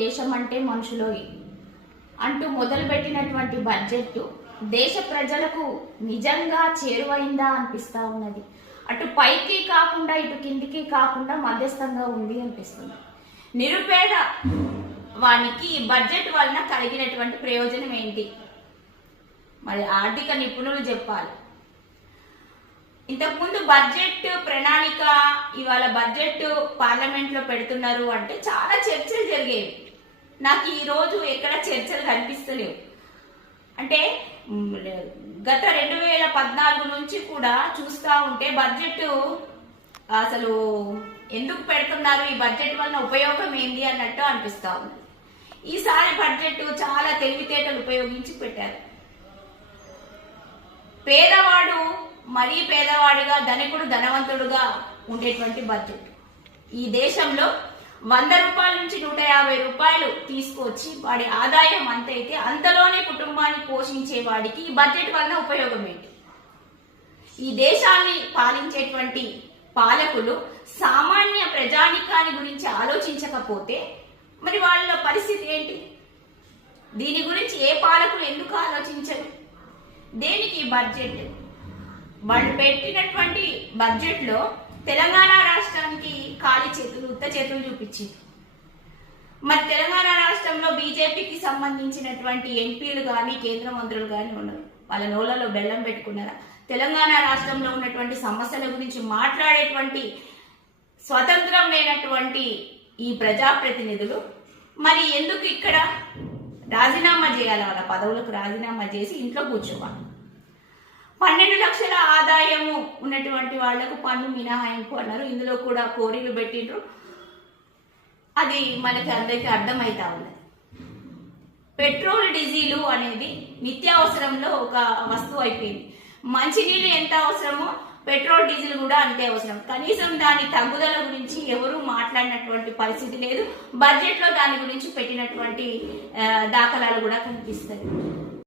దేశం అంటే మనుషులోయి అంటూ మొదలుపెట్టినటువంటి బడ్జెట్ దేశ ప్రజలకు నిజంగా చేరువైందా అనిపిస్తా ఉన్నది. అటు పైకి కాకుండా ఇటు కిందికి కాకుండా మధ్యస్థంగా ఉంది అనిపిస్తుంది. నిరుపేద వానికి బడ్జెట్ వలన కలిగినటువంటి ప్రయోజనం ఏంటి? మరి ఆర్థిక నిపుణులు చెప్పాలి. ఇంతకుముందు బడ్జెట్ ప్రణాళిక, ఇవాళ బడ్జెట్ పార్లమెంట్ లో పెడుతున్నారు అంటే చాలా చర్చలు జరిగేవి. నాకు ఈ రోజు ఎక్కడ చర్చలు కనిపిస్తలేవు. అంటే గత 2014 నుంచి కూడా చూస్తూ ఉంటే బడ్జెట్ అసలు ఎందుకు పెడుతున్నారు, ఈ బడ్జెట్ వలన ఉపయోగం ఏంటి అన్నట్టు అనిపిస్తా ఉంది. ఈసారి బడ్జెట్ చాలా తెలివితేటలు ఉపయోగించి పెట్టారు. పేదవాడు మరీ పేదవాడిగా, ధనికుడు ధనవంతుడుగా ఉండేటువంటి బడ్జెట్. ఈ దేశంలో 100 రూపాయల నుంచి 150 రూపాయలు తీసుకొచ్చి వాడి ఆదాయం అంతైతే అంతలోనే కుటుంబాన్ని పోషించే వాడికి ఈ బడ్జెట్ వలన ఉపయోగం ఏంటి? ఈ దేశాన్ని పాలించేటువంటి పాలకులు సామాన్య ప్రజానికాని గురించి ఆలోచించకపోతే మరి వాళ్ళ పరిస్థితి ఏంటి? దీని గురించి ఏ పాలకులు ఎందుకు ఆలోచించరు? దేనికి బడ్జెట్? వాళ్ళు పెట్టినటువంటి బడ్జెట్ లో తెలంగాణ రాష్ట్రానికి ఖాళీ చేతులు, ఉత్త చేతులు చూపించింది. మరి తెలంగాణ రాష్ట్రంలో బీజేపీకి సంబంధించినటువంటి ఎంపీలు కానీ కేంద్ర మంత్రులు కానీ ఉన్నారు. వాళ్ళ నోళ్ళలో బెల్లం పెట్టుకున్నారా? తెలంగాణ రాష్ట్రంలో ఉన్నటువంటి సమస్యల గురించి మాట్లాడేటువంటి స్వతంత్రం లేనటువంటి ఈ ప్రజాప్రతినిధులు మరి ఎందుకు ఇక్కడ రాజీనామా చేయాలి? వాళ్ళ పదవులకు రాజీనామా చేసి ఇంట్లో కూర్చోవాలి. 12 లక్షల ఆదాయము ఉన్నటువంటి వాళ్లకు పన్ను మినహాయింపు అన్నారు. ఇందులో కూడా కోరీలు పెట్టిండ్రు. అది మనకి అందరికీ అర్థమైతా ఉన్నది. పెట్రోల్, డీజిల్ అనేది నిత్యావసరంలో ఒక వస్తువు అయిపోయింది. మంచినీళ్ళు ఎంత అవసరమో పెట్రోల్, డీజిల్ కూడా అంతే అవసరం. కనీసం దాని తగ్గుదల గురించి ఎవరూ మాట్లాడినటువంటి పరిస్థితి లేదు. బడ్జెట్ లో దాని గురించి పెట్టినటువంటి దాఖలాలు కూడా కనిపిస్తాయి.